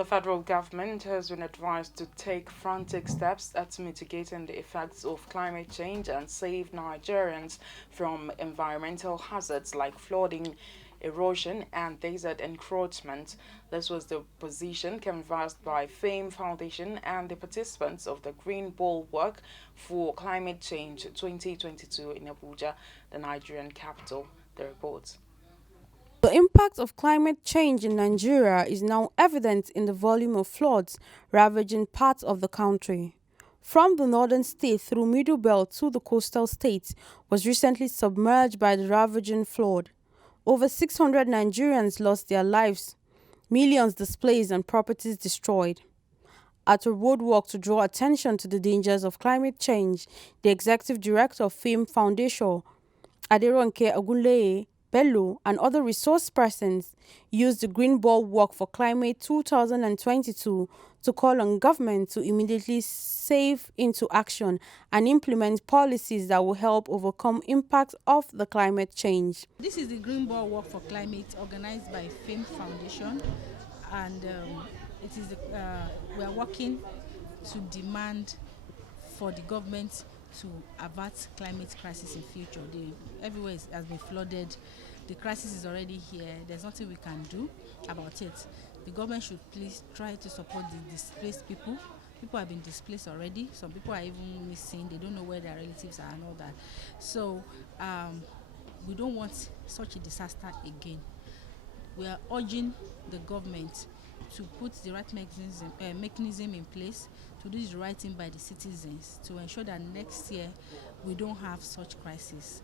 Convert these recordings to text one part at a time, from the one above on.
The federal government has been advised to take frantic steps at mitigating the effects of climate change and save Nigerians from environmental hazards like flooding, erosion, and desert encroachment. This was the position canvassed by FAME Foundation and the participants of the Green Bulwark for Climate Change 2022 in Abuja, the Nigerian capital. The report. The impact of climate change in Nigeria is now evident in the volume of floods ravaging parts of the country. From the northern state through Middle Belt to the coastal states was recently submerged by the ravaging flood. Over 600 Nigerians lost their lives, millions displaced and properties destroyed. At a roadwork to draw attention to the dangers of climate change, the executive director of FAME Foundation, Aderonke Agunleye Bello, and other resource persons used the Green Bulwark for Climate 2022 to call on government to immediately save into action and implement policies that will help overcome impacts of the climate change. This is the Green Bulwark for Climate organized by FAME Foundation, and we are working to demand for the government to avert climate crisis in future. Everywhere has been flooded. The crisis is already here. There's nothing we can do about it. The government should please try to support the displaced people. People have been displaced already. Some people are even missing. They don't know where their relatives are and all that. So we don't want such a disaster again. We are urging the government to put the right mechanism in place to do the right thing by the citizens to ensure that next year we don't have such crisis.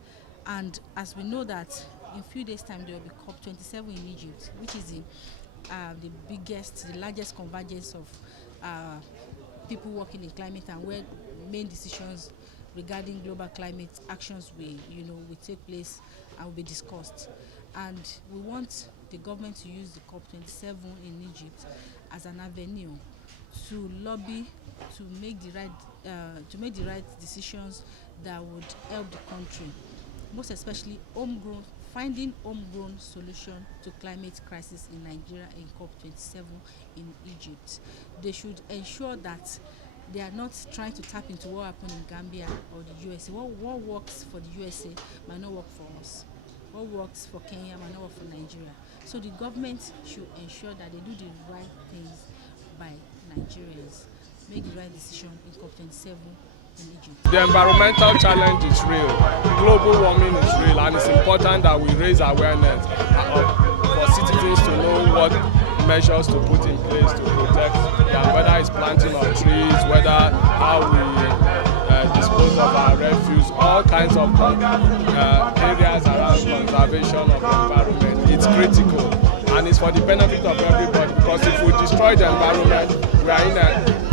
And as we know that in a few days' time there will be COP27 in Egypt, which is the largest convergence of people working in climate, and where main decisions regarding global climate actions will take place and will be discussed. And we want the government to use the COP27 in Egypt as an avenue to lobby to make the right decisions that would help the country, most especially finding homegrown solution to climate crisis in Nigeria in COP27 in Egypt. They should ensure that they are not trying to tap into what happened in Gambia or the USA. What works for the USA might not work for us. What works for Kenya might not work for Nigeria. So the government should ensure that they do the right things by Nigerians, make the right decision in COP27 in Egypt. The environmental challenge is real, global warming is real, and it's important that we raise awareness for citizens to know what measures to put in place to protect them, whether it's planting of trees, whether how we dispose of our refuse, all kinds of areas around conservation of the environment. It's critical, and it's for the benefit of everybody, because if we destroy the environment, we are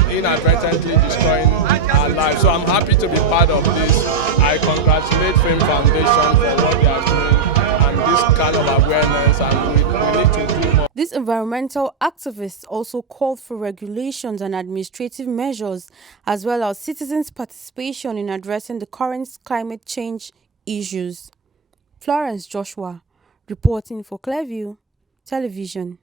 inadvertently destroying our lives. So I'm happy to be part of this. I congratulate FAME Foundation for what they are doing and this kind of awareness, and we need to do more. These environmental activists also called for regulations and administrative measures, as well as citizens' participation in addressing the current climate change issues. Florence Joshua, reporting for Clearview Television.